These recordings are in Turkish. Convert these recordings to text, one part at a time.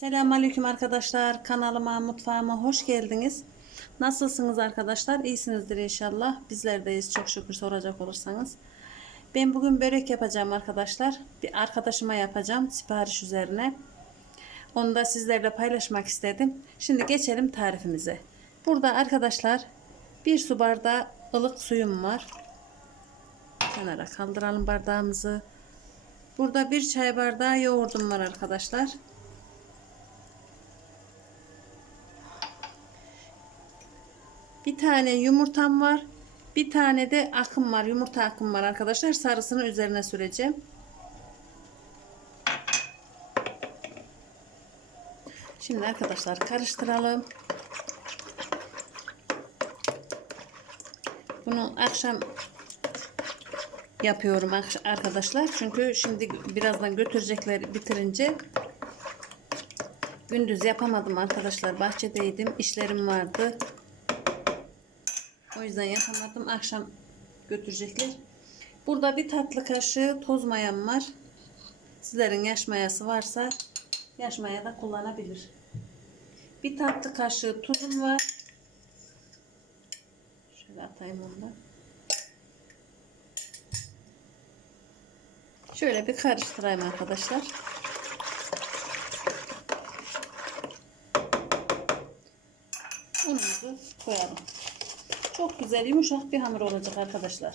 Selamünaleyküm arkadaşlar. Kanalıma, mutfağıma hoş geldiniz. Nasılsınız arkadaşlar? İyisinizdir inşallah. Bizler deyiz çok şükür soracak olursanız. Ben bugün börek yapacağım arkadaşlar. Bir arkadaşıma yapacağım sipariş üzerine. Onu da sizlerle paylaşmak istedim. Şimdi geçelim tarifimize. Burada arkadaşlar bir su bardağı ılık suyum var. Kenara kaldıralım bardağımızı. Burada bir çay bardağı yoğurdum var arkadaşlar. Bir tane yumurtam var. Bir tane de akım var. Yumurta akım var arkadaşlar. Sarısını üzerine süreceğim. Şimdi arkadaşlar karıştıralım. Bunu akşam yapıyorum arkadaşlar. Çünkü şimdi birazdan götürecekler bitirince gündüz yapamadım arkadaşlar. Bahçedeydim. işlerim vardı. O yüzden yapamadım. Akşam götürecekler. Burada bir tatlı kaşığı toz mayam var. Sizlerin yaş mayası varsa yaş maya da kullanabilir. Bir tatlı kaşığı tuzum var. Şöyle atayım onu. Şöyle bir karıştırayım arkadaşlar. Unumuzu koyalım. Çok güzel yumuşak bir hamur olacak arkadaşlar.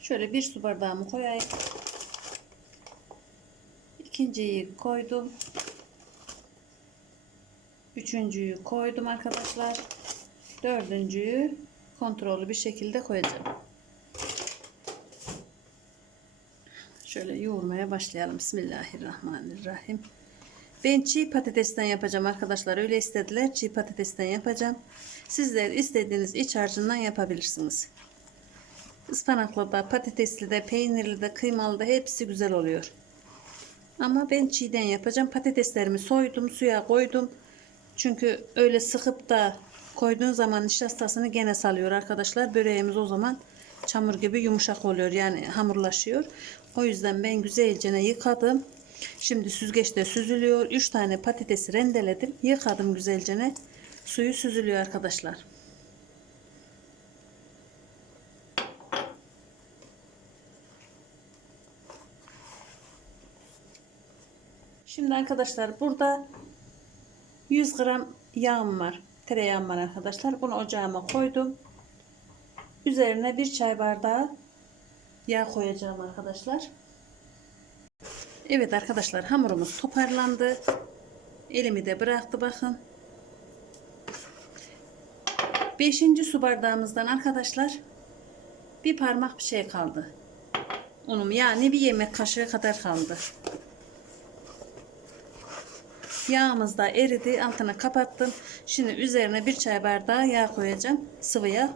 Şöyle bir su bardağımı koyayım. İkinciyi koydum. Üçüncüyü koydum arkadaşlar. Dördüncüyü kontrollü bir şekilde koyacağım. Şöyle yoğurmaya başlayalım. Bismillahirrahmanirrahim. Ben çiğ patatesten yapacağım arkadaşlar. Öyle istediler. Çiğ patatesten yapacağım. Sizler istediğiniz iç harcından yapabilirsiniz. Ispanaklı da, patatesli de, peynirli de, kıymalı da hepsi güzel oluyor. Ama ben çiğden yapacağım. Patateslerimi soydum, suya koydum. Çünkü öyle sıkıp da koyduğun zaman nişastasını gene salıyor arkadaşlar. Böreğimiz o zaman çamur gibi yumuşak oluyor. Yani hamurlaşıyor. O yüzden ben güzelce yıkadım. Şimdi süzgeçte süzülüyor. 3 tane patatesi rendeledim. Yıkadım güzelce. Suyu süzülüyor arkadaşlar. Şimdi arkadaşlar burada 100 gram yağım var. Tereyağım var arkadaşlar. Bunu ocağıma koydum. Üzerine bir çay bardağı yağ koyacağım arkadaşlar. Evet arkadaşlar hamurumuz toparlandı. Elimi de bıraktı bakın. Beşinci su bardağımızdan arkadaşlar bir parmak bir şey kaldı. Unum yani bir yemek kaşığı kadar kaldı. Yağımız da eridi. Altına kapattım. Şimdi üzerine bir çay bardağı yağ koyacağım. Sıvı yağ.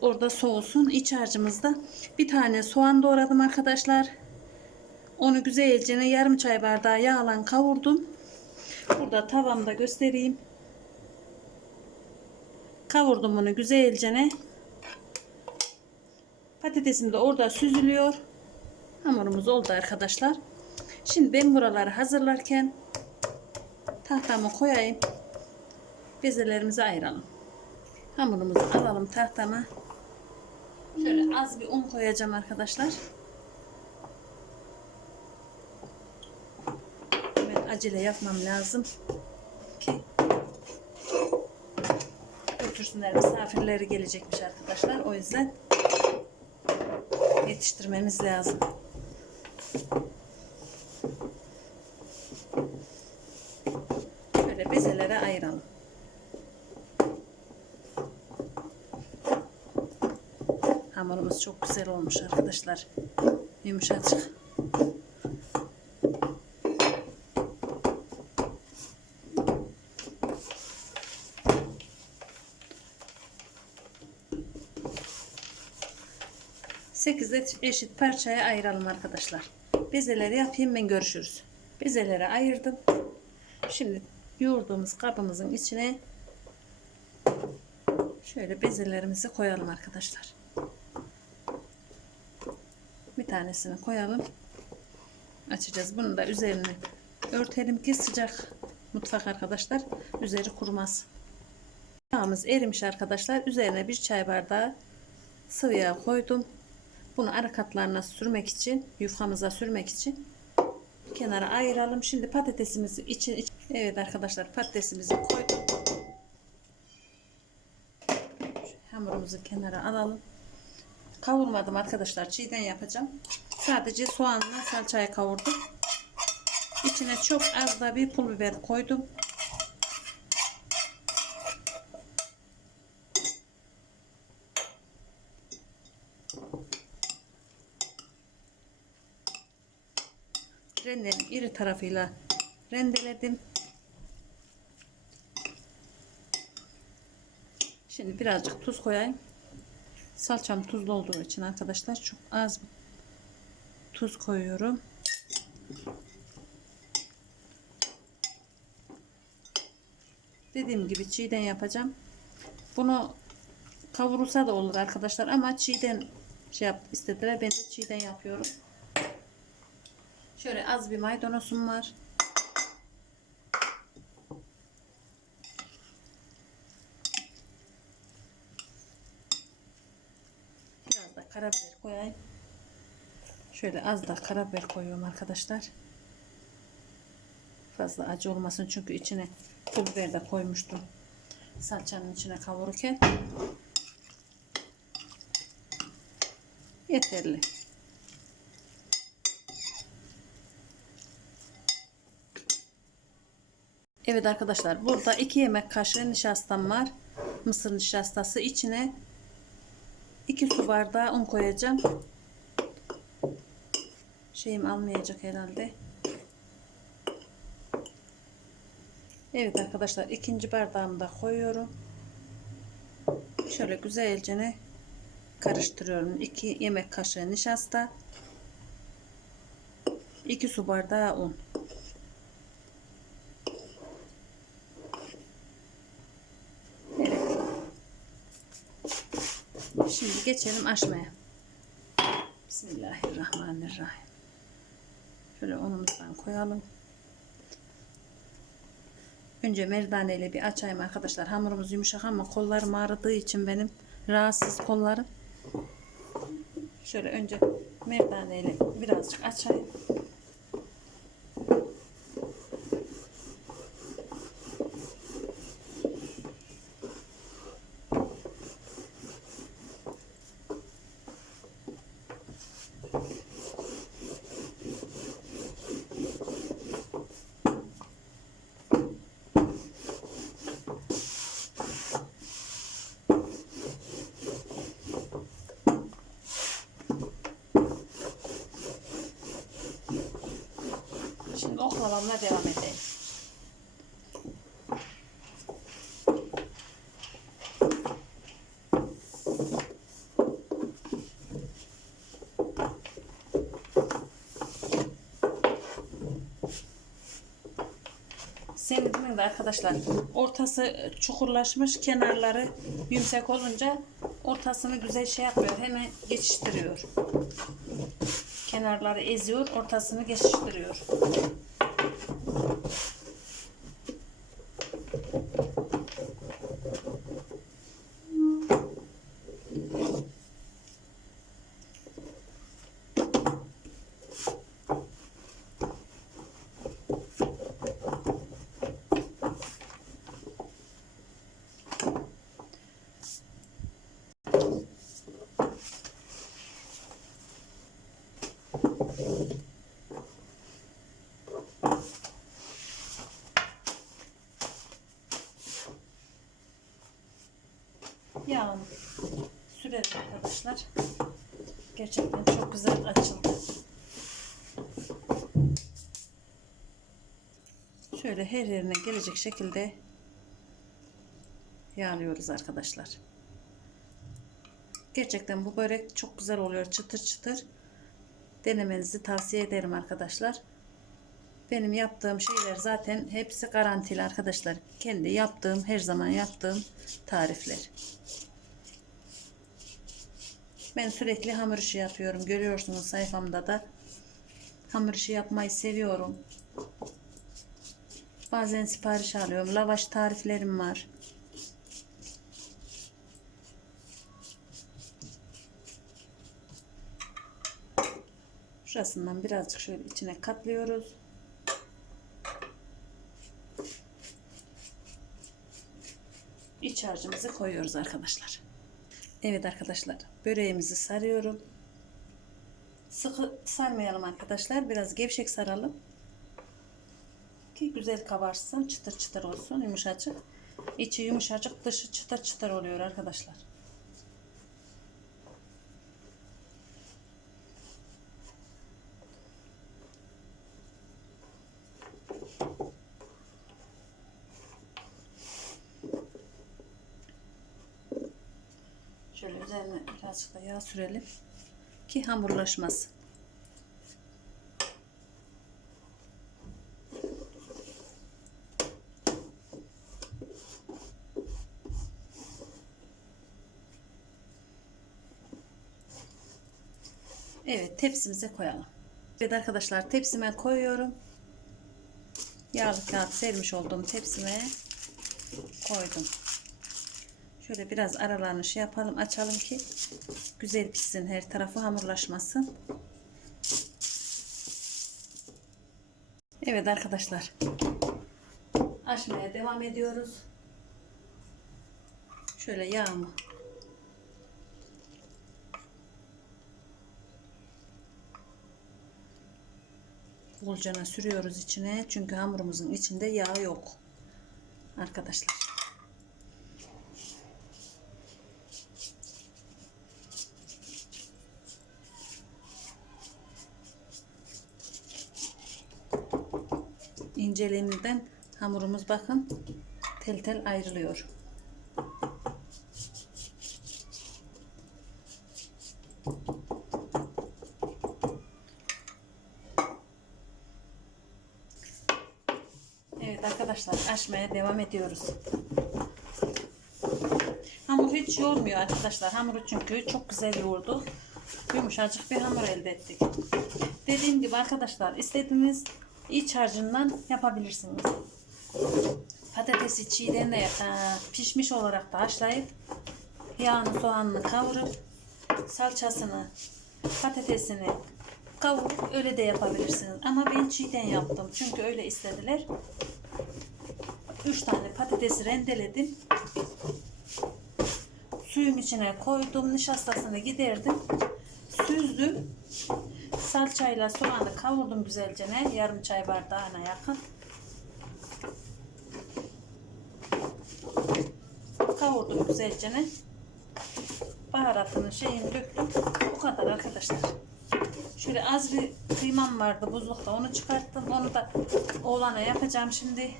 Orada soğusun. İç harcımızda bir tane soğan doğradım arkadaşlar. Onu güzelce yarım çay bardağı yağla kavurdum. Burada tavamda göstereyim. Kavurdum bunu güzelce. Patatesim de orada süzülüyor. Hamurumuz oldu arkadaşlar. Şimdi ben buraları hazırlarken tahtamı koyayım. Bezelerimizi ayıralım. Hamurumuzu alalım tahtama. Şöyle az bir un koyacağım arkadaşlar. Ben acele yapmam lazım ki götürsünler misafirleri gelecekmiş arkadaşlar. O yüzden yetiştirmemiz lazım. Şöyle bezelere ayıralım. Hamurumuz çok güzel olmuş arkadaşlar. Yumuşacık. Sekiz eşit parçaya ayıralım arkadaşlar. Bezeleri yapayım ben görüşürüz. Bezeleri ayırdım. Şimdi yoğurduğumuz kabımızın içine şöyle bezelerimizi koyalım arkadaşlar. Bir tanesini koyalım. Açacağız. Bunu da üzerine örtelim ki sıcak mutfak arkadaşlar. Üzeri kurumaz. Yağımız erimiş arkadaşlar. Üzerine bir çay bardağı sıvı yağ koydum. Bunu ara katlarına sürmek için, yufkamıza sürmek için kenara ayıralım. Şimdi patatesimizi için, iç- evet arkadaşlar patatesimizi koydum. Hamurumuzu kenara alalım. Kavurmadım arkadaşlar. Çiğden yapacağım. Sadece soğanla salçayı kavurdum. İçine çok az da bir pul biber koydum. Rendenin iri tarafıyla rendeledim. Şimdi birazcık tuz koyayım. Salçam tuzlu olduğu için arkadaşlar çok az tuz koyuyorum. Dediğim gibi çiğden yapacağım. Bunu kavurulsa da olur arkadaşlar ama çiğden şey yap istediler. Ben de çiğden yapıyorum. Şöyle az bir maydanozum var. Biraz da karabiber koyayım. Şöyle az da karabiber koyuyorum arkadaşlar. Fazla acı olmasın çünkü içine pul de koymuştum. Salçanın içine kavururken. Yeterli. Evet arkadaşlar burada 2 yemek kaşığı nişastam var. Mısır nişastası içine 2 su bardağı un koyacağım. Şeyim almayacak herhalde. Evet arkadaşlar ikinci bardağımı da koyuyorum. Şöyle güzelce karıştırıyorum. 2 yemek kaşığı nişasta. 2 su bardağı un. Şimdi geçelim açmaya. Bismillahirrahmanirrahim. Şöyle unumuzdan koyalım. Önce merdane ile bir açayım arkadaşlar. Hamurumuz yumuşak ama kollarım ağrıdığı için benim rahatsız kollarım. Şöyle önce merdane ile birazcık açayım. Şimdi oklavamla devam edeyim. Semidimin de arkadaşlar ortası çukurlaşmış kenarları yumuşak olunca ortasını güzel şey yapıyor hemen geçiştiriyor. Kenarları eziyor ortasını geçiştiriyor yağını sürelim arkadaşlar. Gerçekten çok güzel açıldı. Şöyle her yerine gelecek şekilde yağlıyoruz arkadaşlar. Gerçekten bu börek çok güzel oluyor. Çıtır çıtır denemenizi tavsiye ederim arkadaşlar. Benim yaptığım şeyler zaten hepsi garantili arkadaşlar. Kendi yaptığım her zaman yaptığım tarifler. Ben sürekli hamur işi yapıyorum. Görüyorsunuz sayfamda da hamur işi yapmayı seviyorum. Bazen sipariş alıyorum. Lavaş tariflerim var. Şurasından birazcık şöyle içine katlıyoruz. İç harcımızı koyuyoruz arkadaşlar. Evet arkadaşlar böreğimizi sarıyorum. Sıkı sarmayalım arkadaşlar. Biraz gevşek saralım. Ki güzel kabarsın. Çıtır çıtır olsun. Yumuşacık. İçi yumuşacık dışı çıtır çıtır oluyor arkadaşlar. Şöyle üzerine birazcık da yağ sürelim ki hamurlaşmasın. Evet tepsimize koyalım. Evet arkadaşlar tepsime koyuyorum. Yağlı kağıt sermiş olduğum tepsime koydum. Şöyle biraz aralarını şey yapalım açalım ki güzel pişsin her tarafı hamurlaşmasın. Evet arkadaşlar. Açmaya devam ediyoruz. Şöyle yağımı bolcana sürüyoruz içine. Çünkü hamurumuzun içinde yağ yok. Arkadaşlar. İnceliğinden hamurumuz bakın tel tel ayrılıyor. Evet arkadaşlar açmaya devam ediyoruz. Hamur hiç yoğurmuyor arkadaşlar. Hamuru çünkü çok güzel yoğurdu. Yumuşacık bir hamur elde ettik. Dediğim gibi arkadaşlar istediğiniz iç harcından yapabilirsiniz. Patatesi çiğden de e, pişmiş olarak da haşlayıp yağını soğanını kavurup salçasını patatesini kavurup öyle de yapabilirsiniz. Ama ben çiğden yaptım. Çünkü öyle istediler. 3 tane patatesi rendeledim. Suyun içine koydum. Nişastasını giderdim. Süzdüm. Salçayla soğanı kavurdum güzelce ne yarım çay bardağına yakın. Kavurdum güzelce ne. Baharatını şeyini döktüm. Bu kadar arkadaşlar. Şöyle az bir kıymam vardı buzlukta onu çıkarttım. Onu da oğlana yapacağım şimdi.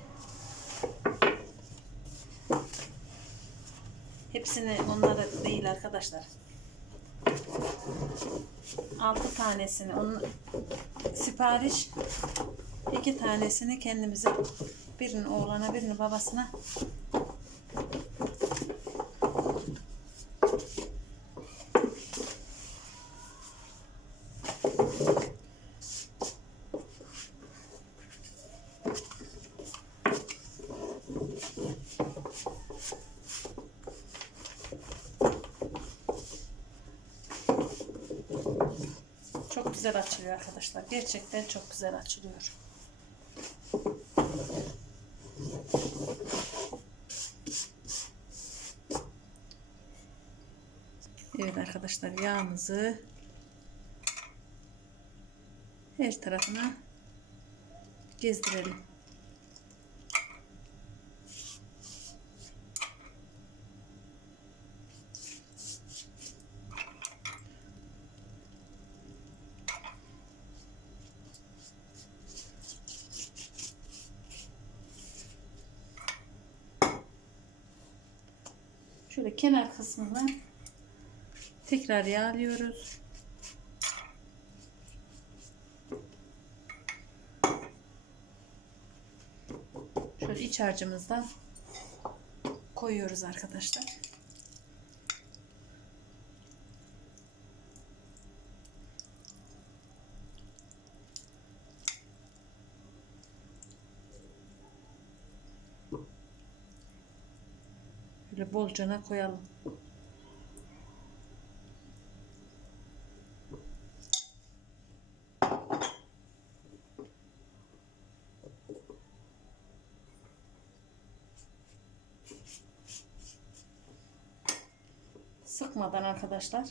Hepsini onlara değil arkadaşlar. 6 tanesini. Onun sipariş iki tanesini kendimize birini oğlana birini babasına çok güzel açılıyor arkadaşlar. Gerçekten çok güzel açılıyor. Evet arkadaşlar yağımızı her tarafına gezdirelim. Şöyle kenar kısmını tekrar yağlıyoruz. Şöyle iç harcımızdan koyuyoruz arkadaşlar. Şöyle bolcana koyalım. Sıkmadan arkadaşlar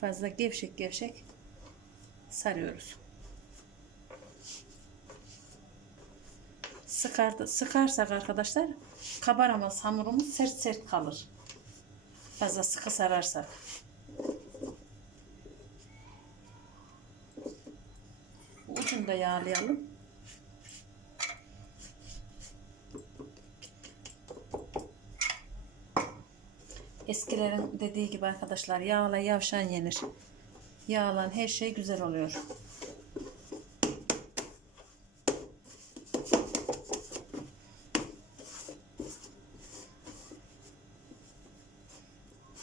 fazla gevşek gevşek sarıyoruz. Sıkar, sıkarsak arkadaşlar kabaramaz hamurumuz sert sert kalır. Fazla sıkı sararsak. Ucunu da yağlayalım. Eskilerin dediği gibi arkadaşlar yağla yavşan yenir. Yağlan her şey güzel oluyor.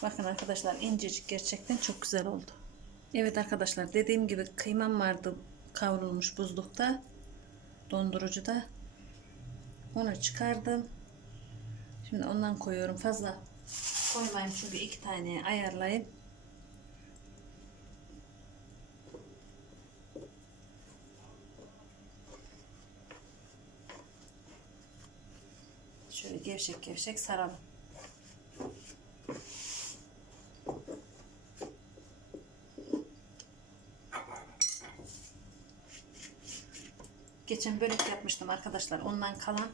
Bakın arkadaşlar incecik gerçekten çok güzel oldu. Evet arkadaşlar dediğim gibi kıymam vardı kavrulmuş buzlukta dondurucuda. Onu çıkardım. Şimdi ondan koyuyorum fazla koymayayım çünkü iki tane ayarlayayım. Şöyle gevşek gevşek saralım. Geçen börek yapmıştım arkadaşlar. Ondan kalan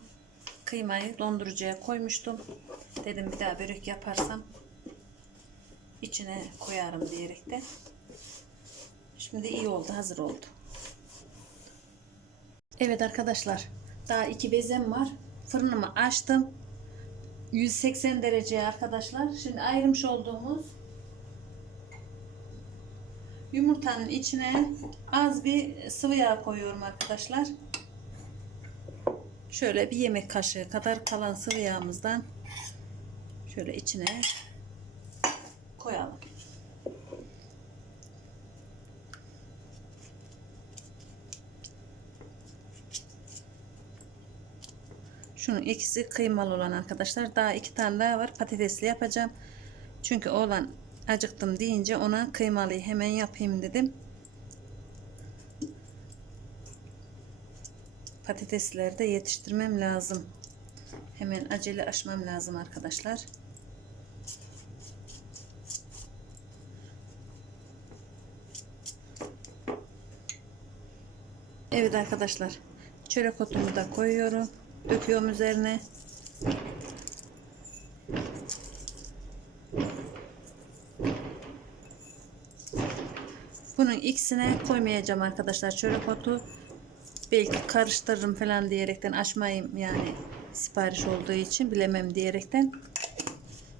kıymayı dondurucuya koymuştum. Dedim bir daha börek yaparsam içine koyarım diyerek de. Şimdi iyi oldu, hazır oldu. Evet arkadaşlar, daha iki bezem var. Fırınımı açtım. 180 dereceye arkadaşlar. Şimdi ayırmış olduğumuz yumurtanın içine az bir sıvı yağ koyuyorum arkadaşlar. Şöyle bir yemek kaşığı kadar kalan sıvı yağımızdan şöyle içine koyalım. Şunun ikisi kıymalı olan arkadaşlar. Daha iki tane daha var. Patatesli yapacağım. Çünkü oğlan acıktım deyince ona kıymalıyı hemen yapayım dedim. Patatesleri de yetiştirmem lazım. Hemen acele açmam lazım arkadaşlar. Evet arkadaşlar. Çörek otumu da koyuyorum. Döküyorum üzerine. Bunun ikisine koymayacağım arkadaşlar çörek otu. Belki karıştırırım falan diyerekten açmayayım yani sipariş olduğu için bilemem diyerekten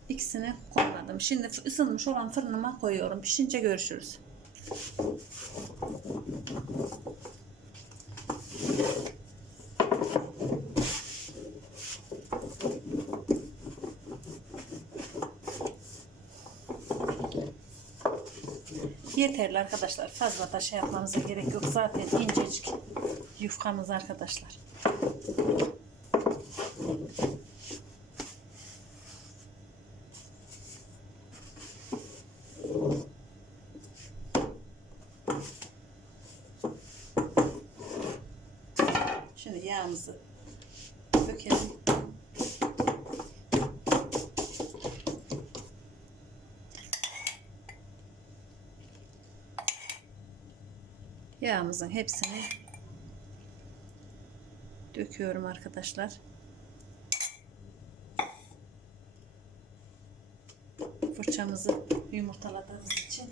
ikisine koymadım. Şimdi ısınmış olan fırınıma koyuyorum. Pişince görüşürüz. Yeterli arkadaşlar. Fazla da şey yapmamıza gerek yok. Zaten incecik yufkamız arkadaşlar. Şimdi yağımızı dökelim. Yağımızın hepsini döküyorum arkadaşlar. Fırçamızı yumurtaladığımız için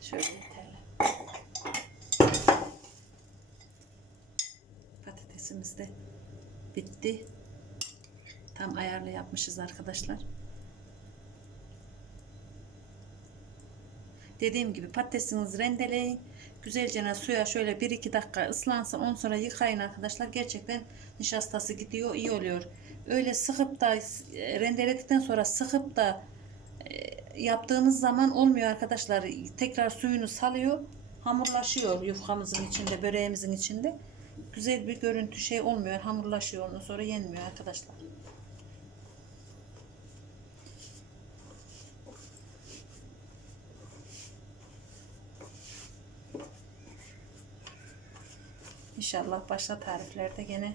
şöyle yeterli. Patatesimiz de bitti. Tam ayarlı yapmışız arkadaşlar. Dediğim gibi patatesinizi rendeleyin. Güzelce suya şöyle 1-2 dakika ıslansın. Ondan sonra yıkayın arkadaşlar. Gerçekten nişastası gidiyor. iyi oluyor. Öyle sıkıp da e, rendeledikten sonra sıkıp da e, yaptığımız zaman olmuyor arkadaşlar. Tekrar suyunu salıyor. Hamurlaşıyor yufkamızın içinde, böreğimizin içinde. güzel bir görüntü şey olmuyor. Hamurlaşıyor ondan sonra yenmiyor arkadaşlar. İnşallah başka tariflerde gene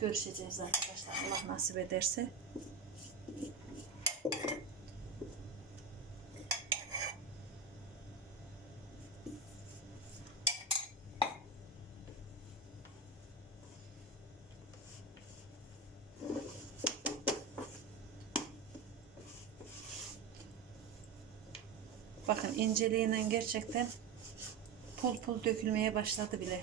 görüşeceğiz arkadaşlar. Allah nasip ederse. Bakın inceliğiyle gerçekten pul pul dökülmeye başladı bile.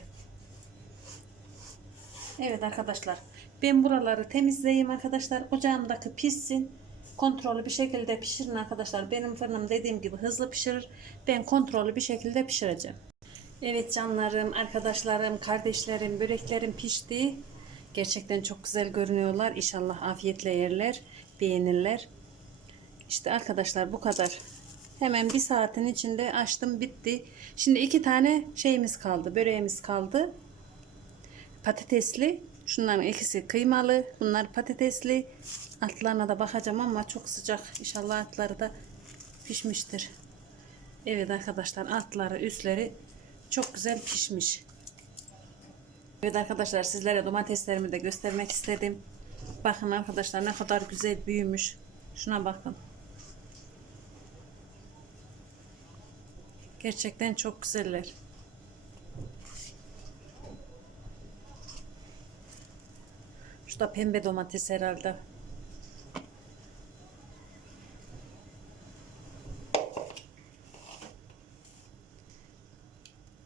Evet arkadaşlar. Ben buraları temizleyeyim arkadaşlar. Ocağımdaki pişsin. Kontrollü bir şekilde pişirin arkadaşlar. Benim fırınım dediğim gibi hızlı pişirir. Ben kontrollü bir şekilde pişireceğim. Evet canlarım, arkadaşlarım, kardeşlerim, böreklerim pişti. Gerçekten çok güzel görünüyorlar. İnşallah afiyetle yerler, beğenirler. İşte arkadaşlar bu kadar. Hemen bir saatin içinde açtım bitti. Şimdi iki tane şeyimiz kaldı. Böreğimiz kaldı. Patatesli. Şunların ikisi kıymalı. Bunlar patatesli. Altlarına da bakacağım ama çok sıcak. İnşallah altları da pişmiştir. Evet arkadaşlar altları üstleri çok güzel pişmiş. Evet arkadaşlar sizlere domateslerimi de göstermek istedim. Bakın arkadaşlar ne kadar güzel büyümüş. Şuna bakın. Gerçekten çok güzeller. Şu da pembe domates herhalde.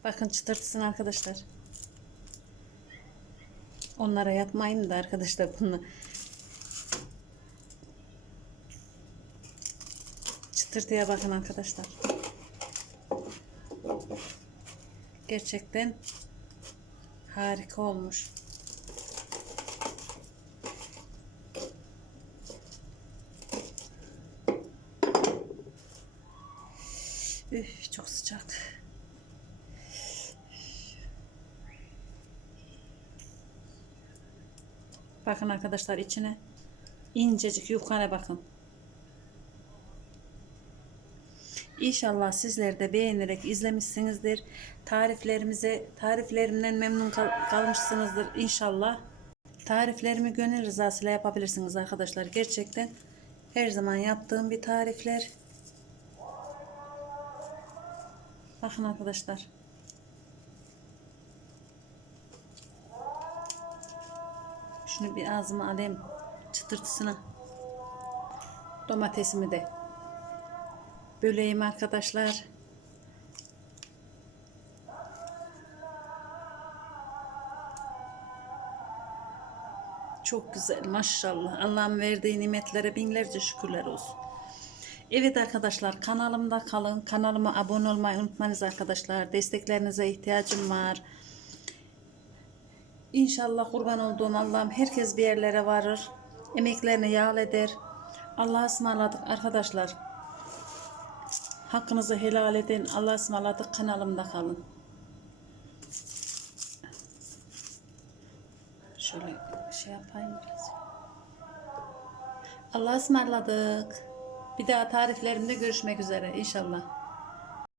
Bakın çıtırtısın arkadaşlar. Onlara yapmayın da arkadaşlar bunu. Çıtırtıya bakın arkadaşlar. Gerçekten harika olmuş. Üf, çok sıcak. Bakın arkadaşlar içine incecik yufkana bakın. İnşallah sizler de beğenerek izlemişsinizdir. Tariflerimize, tariflerimden memnun kal- kalmışsınızdır inşallah. Tariflerimi gönül rızasıyla yapabilirsiniz arkadaşlar. Gerçekten her zaman yaptığım bir tarifler. Bakın arkadaşlar. Şunu bir ağzıma alayım çıtırtısına. Domatesimi de böleyim arkadaşlar. Çok güzel maşallah. Allah'ın verdiği nimetlere binlerce şükürler olsun. Evet arkadaşlar kanalımda kalın. Kanalıma abone olmayı unutmayınız arkadaşlar. Desteklerinize ihtiyacım var. İnşallah kurban olduğum Allah'ım herkes bir yerlere varır. Emeklerini yağ eder. Allah'a ısmarladık arkadaşlar. Hakkınızı helal edin. Allah'a ısmarladık. Kanalımda kalın. Şöyle şey yapayım biraz. Allah'a ısmarladık. Bir daha tariflerimde görüşmek üzere inşallah.